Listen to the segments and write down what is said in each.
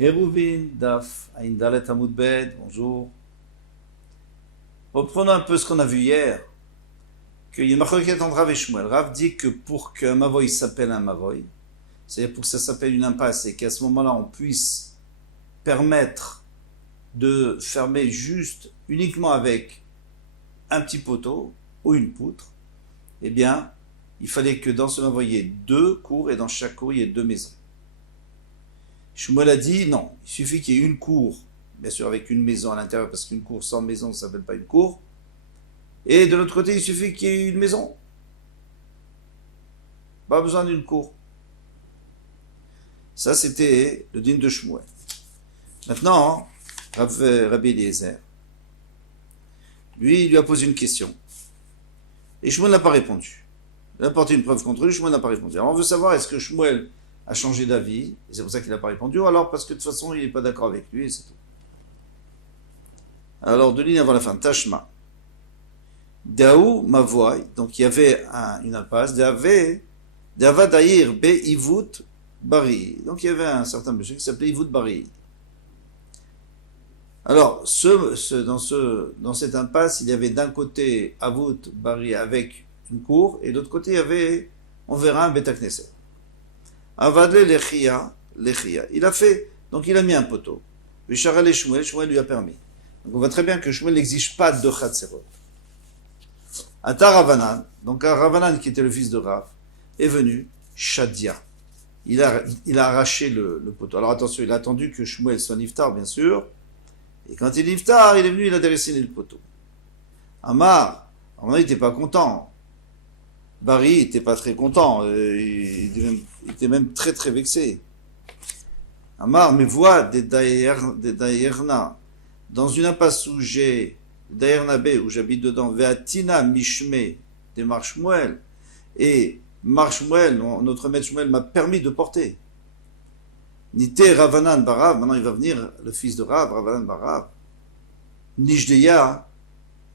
Eruvin, Daf, Aïndalet Hamoudbed, bonjour. Reprenons un peu ce qu'on a vu hier, qu'il y a une marloquette entre Rav et Shmuel. Rav dit que pour qu'un mavoy s'appelle un mavoy, c'est-à-dire pour que ça s'appelle une impasse et qu'à ce moment-là on puisse permettre de fermer juste, uniquement avec un petit poteau ou une poutre, eh bien, il fallait que dans ce mavoy il y ait deux cours et dans chaque cour il y ait deux maisons. Shmuel a dit non, il suffit qu'il y ait une cour, bien sûr avec une maison à l'intérieur, parce qu'une cour sans maison ça ne s'appelle pas une cour. Et de l'autre côté, il suffit qu'il y ait une maison. Pas besoin d'une cour. Ça, c'était le dîme de Shmuel. Maintenant, Rabbi Eliezer, lui, il lui a posé une question. Et Shmuel n'a pas répondu. Il a apporté une preuve contre lui, Shmuel n'a pas répondu. Alors on veut savoir, est-ce que Shmuel a changé d'avis, et c'est pour ça qu'il n'a pas répondu, ou alors parce que de toute façon, il n'est pas d'accord avec lui, et c'est tout. Alors, deux lignes avant la fin, Tashma. Daou Mavoy, donc il y avait une impasse, Davadaïr Be Ivut Bari. Donc il y avait un certain monsieur qui s'appelait Ivut Bari. Alors, dans cette impasse, il y avait d'un côté Avut Bari avec une cour, et de l'autre côté, il y avait, on verra, un Beta Knesset. Avadle Lechia. Il a fait, donc il a mis un poteau. Vishara Shmuel lui a permis. Donc on voit très bien que Shmuel n'exige pas de Chatzerot. Ata Ravanan, donc Ravanan qui était le fils de Rav, est venu, Shadia. Il a arraché le poteau. Alors attention, il a attendu que Shmuel soit niftar, bien sûr. Et quand il est niftar, il est venu, il a dessiné le poteau. Amar, il n'était pas content. Bari n'était pas très content. Il était même très très vexé. Amar, mais voix des Daïrna, dans une impasse où j'ai Daïrnabé, où j'habite dedans, Veatina Mishme, des Marshmuel, et Marshmuel, notre maître Shmuel m'a permis de porter. Nite Ravanan Barav, maintenant il va venir le fils de Rav, Ravanan Barav. Nijdeya,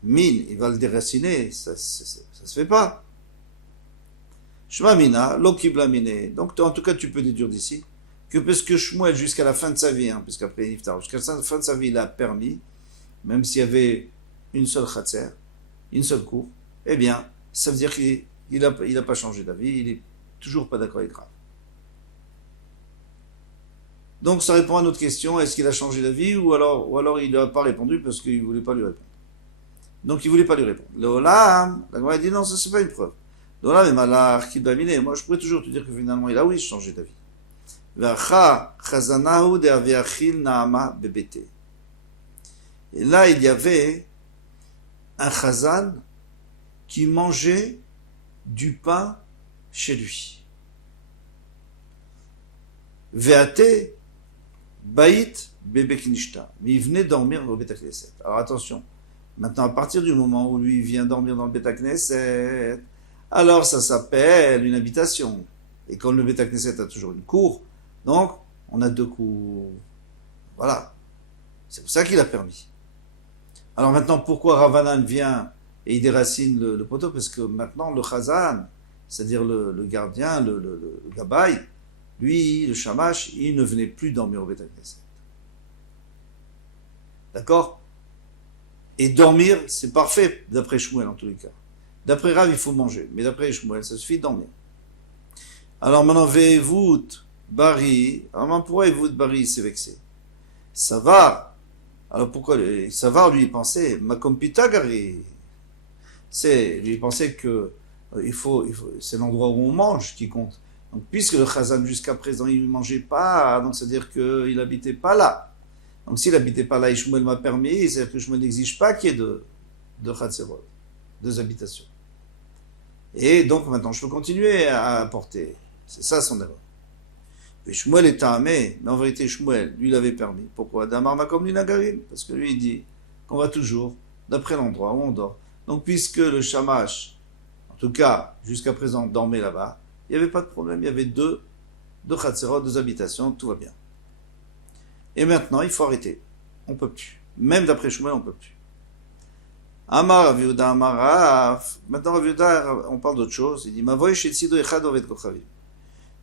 Min, il va le déraciner, ça se fait pas. Shma Mina, Lokibla Mine. Donc en tout cas tu peux déduire d'ici que parce que Shmuel jusqu'à la fin de sa vie, puisqu'après Niftar, jusqu'à la fin de sa vie il a permis, même s'il y avait une seule khatser, une seule cour, eh bien, ça veut dire qu'il n'a pas changé d'avis, il n'est toujours pas d'accord avec Rav. Donc ça répond à notre question, est-ce qu'il a changé d'avis ou alors il n'a pas répondu parce qu'il ne voulait pas lui répondre. Donc il ne voulait pas lui répondre. L'Olam, la Gemara dit non, ça c'est pas une preuve. L'Olam est malach, qui dominé. Moi je pourrais toujours te dire que finalement il a oui changé d'avis. Et là il y avait un chazan qui mangeait du pain chez lui. Veate bait bebeknishta. Mais il venait dormir au Beta Knesset. Alors attention, maintenant à partir du moment où lui vient dormir dans le Beta Knesset, alors ça s'appelle une habitation. Et comme le Beta Knesset a toujours une cour, donc on a deux cours. Voilà. C'est pour ça qu'il a permis. Alors maintenant, pourquoi Ravanan vient et il déracine le poteau? Parce que maintenant, le Chazan, c'est-à-dire le gardien, le Gabaï, lui, le Shamash, il ne venait plus dormir au Beta Knesset. D'accord? Et dormir, c'est parfait, d'après Shmuel en tous les cas. D'après Rav, il faut manger. Mais d'après Shmuel, ça suffit de dormir. Alors maintenant, Ve'evut Bari. Alors pourquoi Ve'evut Bari s'est vexé? Ça va. Alors pourquoi Savar lui pensait Makom Pitagari, lui pensait que c'est l'endroit où on mange qui compte. Donc puisque le Chazan jusqu'à présent il ne mangeait pas, donc c'est-à-dire qu'il n'habitait pas là. Donc s'il n'habitait pas là et Shmuel m'a permis, c'est-à-dire que Shmuel n'exige pas qu'il y ait de Chatzerot, deux habitations. Et donc maintenant je peux continuer à apporter. C'est ça son erreur. Mais Shmuel est tamé, mais en vérité Shmuel, lui l'avait permis. Pourquoi? Damar makom linagarim, parce que lui il dit qu'on va toujours d'après l'endroit où on dort. Donc puisque le Shamash, en tout cas jusqu'à présent, dormait là-bas, il n'y avait pas de problème, il y avait deux Chatzerot, deux habitations, tout va bien. Et maintenant il faut arrêter, on ne peut plus. Même d'après Shmuel, on ne peut plus. Amar Rav Yehuda Amar Rav. Maintenant Rav Yehuda, on parle d'autre chose, il dit Mavoy Shetzido Echad Ovet Kochavim.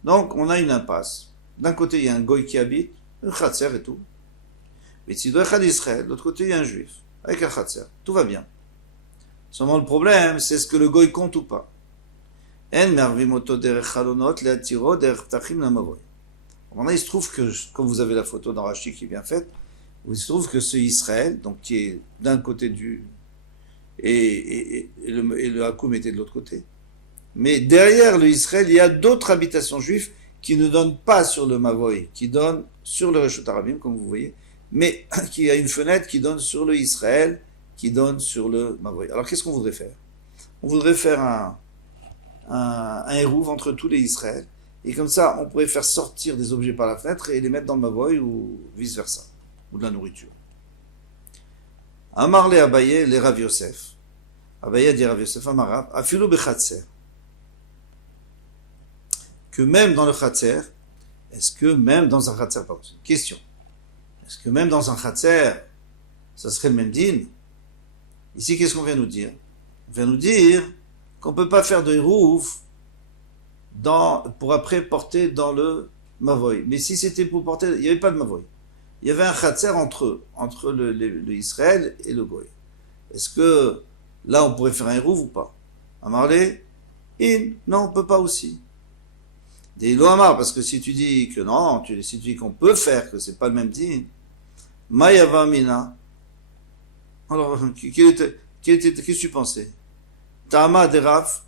Donc on a une impasse. D'un côté, il y a un goy qui habite, un khatser et tout. Mais si d'Israël, de l'autre côté il y a un juif, avec un khatser, tout va bien. Seulement le problème, c'est ce que le goy compte ou pas. Maintenant, il se trouve que, comme vous avez la photo dans Rashi qui est bien faite, il se trouve que ce Israël, donc qui est d'un côté du... et le Hakoum était de l'autre côté. Mais derrière le Israël, il y a d'autres habitations juives qui ne donnent pas sur le Mavoy, qui donnent sur le Reshut Arabim, comme vous voyez, mais qui a une fenêtre qui donne sur le Israël, qui donne sur le Mavoy. Alors qu'est-ce qu'on voudrait faire? On voudrait faire un hérouve entre tous les Israël, et comme ça, on pourrait faire sortir des objets par la fenêtre et les mettre dans le Mavoy ou vice-versa, ou de la nourriture. Amar le Abaye, le Rav Yosef. Abaye dit Rav Yosef Amarav, Afilu bechatser. Que même dans le khatser, est-ce que même dans un khatser, pardon, c'est une question. Est-ce que même dans un khatser, ça serait le même din? Ici, qu'est-ce qu'on vient nous dire? On vient nous dire qu'on ne peut pas faire de hérouf pour après porter dans le mavoy. Mais si c'était pour porter, il n'y avait pas de mavoy. Il y avait un khatser entre le Israël et le goy. Est-ce que là, on pourrait faire un hérouf ou pas? Amarlé? Non, on ne peut pas aussi. Des Amar, parce que si tu dis que non, si tu dis qu'on peut faire, que c'est pas le même din, Mayava Mina. Alors, qu'est-ce que tu pensais? Tama de Rav.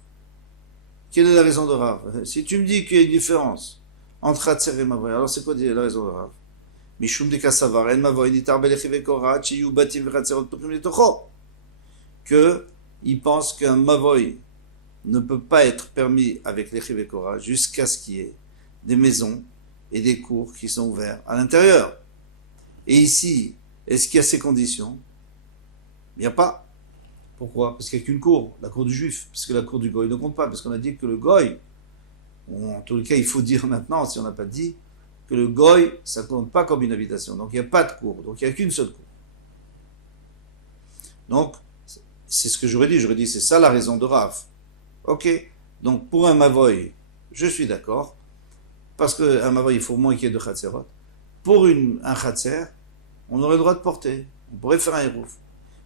Quelle est la raison de Rav? Si tu me dis qu'il y a une différence entre Hatzer et Mavoy, alors c'est quoi la raison de Rav? Mishum de Kassavar, en Mavoy, nitar belechive korat, chiyu batim v'chatzerot pupim letocho. Que il pense qu'un Mavoy ne peut pas être permis avec les Chivekora jusqu'à ce qu'il y ait des maisons et des cours qui sont ouverts à l'intérieur. Et ici, est-ce qu'il y a ces conditions? Il n'y a pas. Pourquoi? Parce qu'il n'y a qu'une cour, la cour du juif, puisque la cour du goy ne compte pas, parce qu'on a dit que le goy, en tout cas il faut dire maintenant, si on n'a pas dit, que le goy, ça ne compte pas comme une habitation, donc il n'y a pas de cour, donc il n'y a qu'une seule cour. Donc, c'est ce que j'aurais dit c'est ça la raison de Rav. Ok, donc pour un Mavoy, je suis d'accord, parce qu'un Mavoy, il faut au moins qu'il y ait deux Khatserot. Pour un Khatser, on aurait le droit de porter, on pourrait faire un hérouf.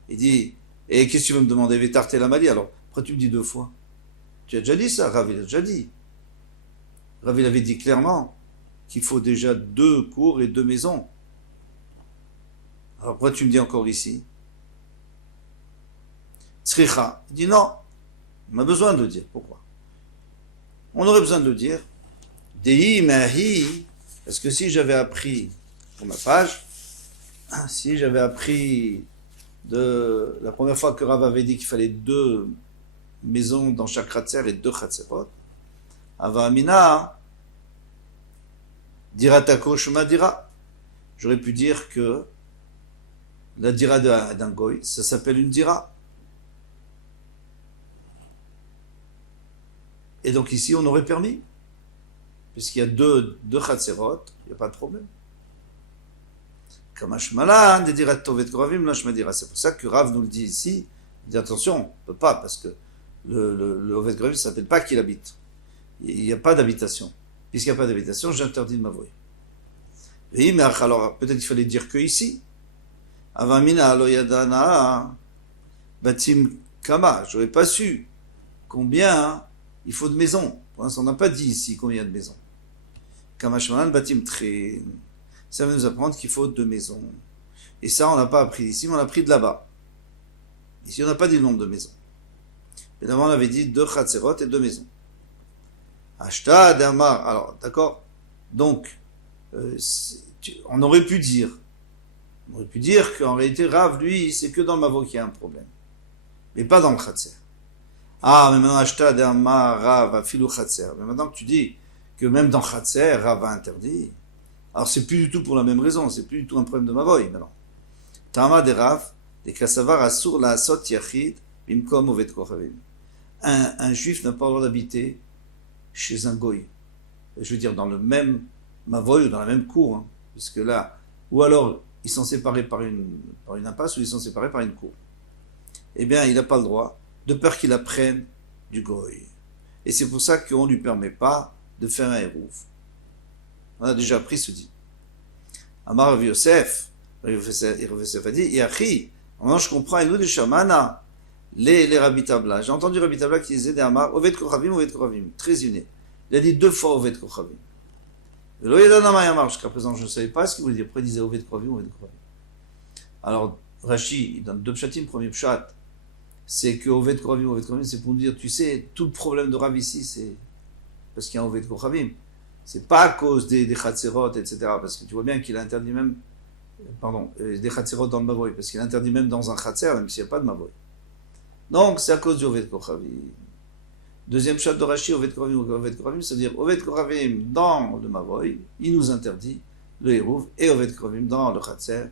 Il dit, et qu'est-ce que tu veux me demander? Vétarté la Mali, alors, pourquoi tu me dis deux fois? Tu as déjà dit ça, Rav, il a déjà dit. Rav, il avait dit clairement qu'il faut déjà deux cours et deux maisons. Alors pourquoi tu me dis encore ici? Tzricha, il dit non. On a besoin de le dire. Pourquoi? On aurait besoin de le dire. Dei mahi. Parce que si j'avais appris, pour ma page, si j'avais appris de la première fois que Rav avait dit qu'il fallait deux maisons dans chaque khatser et deux khatserot, Ava Amina, dira tako shema dira. J'aurais pu dire que la dira d'un goy, ça s'appelle une dira. Et donc ici, on aurait permis, puisqu'il y a deux khatserot, il n'y a pas de problème. Kamashmalan, de dirat tovet koravim, là je me dirais. C'est pour ça que Rav nous le dit ici. Il dit attention, on ne peut pas, parce que le ovet koravim, ça ne s'appelle pas qu'il habite. Il n'y a pas d'habitation. Puisqu'il n'y a pas d'habitation, j'interdis de m'avouer. Oui, mais alors peut-être il fallait dire que ici. Avamina aloyadana batim kama. J'aurais pas su combien il faut de maisons. Pour l'instant, on n'a pas dit ici combien de maisons. Kamashmalan batim trin. Ça va nous apprendre qu'il faut deux maisons. Et ça, on n'a pas appris ici, mais on a appris de là-bas. Ici, on n'a pas dit le nombre de maisons. Évidemment, on avait dit deux khatserot et deux maisons. Ashta d'Amar. Alors, d'accord. Donc, on aurait pu dire qu'en réalité, Rav, lui, c'est que dans le Mavo qu'il y a un problème. Mais pas dans le khatser. Ah, mais maintenant, Ashta d'Amar, Rav, afilou khatser. Mais maintenant que tu dis que même dans khatser, Rav a interdit. Alors, c'est plus du tout pour la même raison, c'est plus du tout un problème de Mavoy, maintenant. Tama de Rav, de Kassavar Asur la Asot Yachid, Bimkom Ovet Kochavim. Un juif n'a pas le droit d'habiter chez un goy. Je veux dire, dans le même Mavoy ou dans la même cour, hein, puisque là, ou alors, ils sont séparés par une impasse ou ils sont séparés par une cour. Eh bien, il n'a pas le droit, de peur qu'il apprenne du goy. Et c'est pour ça qu'on ne lui permet pas de faire un hérouf. On a déjà appris ce dit. Amar Rav Yosef, Rav Yosef a dit, Yachi, maintenant je comprends, et nous, du Shamana, les Rabbi Tabla. J'ai entendu Rabbi Tabla qui disait des Amar, Oved Kochavim, très uné. Il a dit 2 fois Oved Kochavim. Jusqu'à présent, je ne savais pas ce qu'il voulait dire. Après, il disait Oved Kochavim, Oved Kochavim. Alors, Rashi, il donne 2 pshatim, premier pshat, c'est que Oved Kochavim, c'est pour nous dire, tu sais, tout le problème de Rav ici, c'est parce qu'il y a Oved Kochavim. C'est pas à cause des Chatzerot, etc. Parce que tu vois bien qu'il a interdit même, des Chatzerot dans le Mavoy, parce qu'il a interdit même dans un Chatzer, même s'il n'y a pas de Mavoy. Donc, c'est à cause du Oved Kochavim. Deuxième chat de Rashi, Oved Kochavim, c'est-à-dire Oved Kochavim dans le Mavoy, il nous interdit le Hérouv, et Oved Kochavim dans le Chatzer,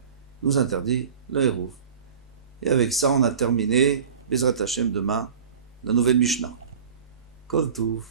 nous interdit le Hérouv. Et avec ça, on a terminé, Bezrat Hashem, demain, la nouvelle Mishnah. Kol Touf.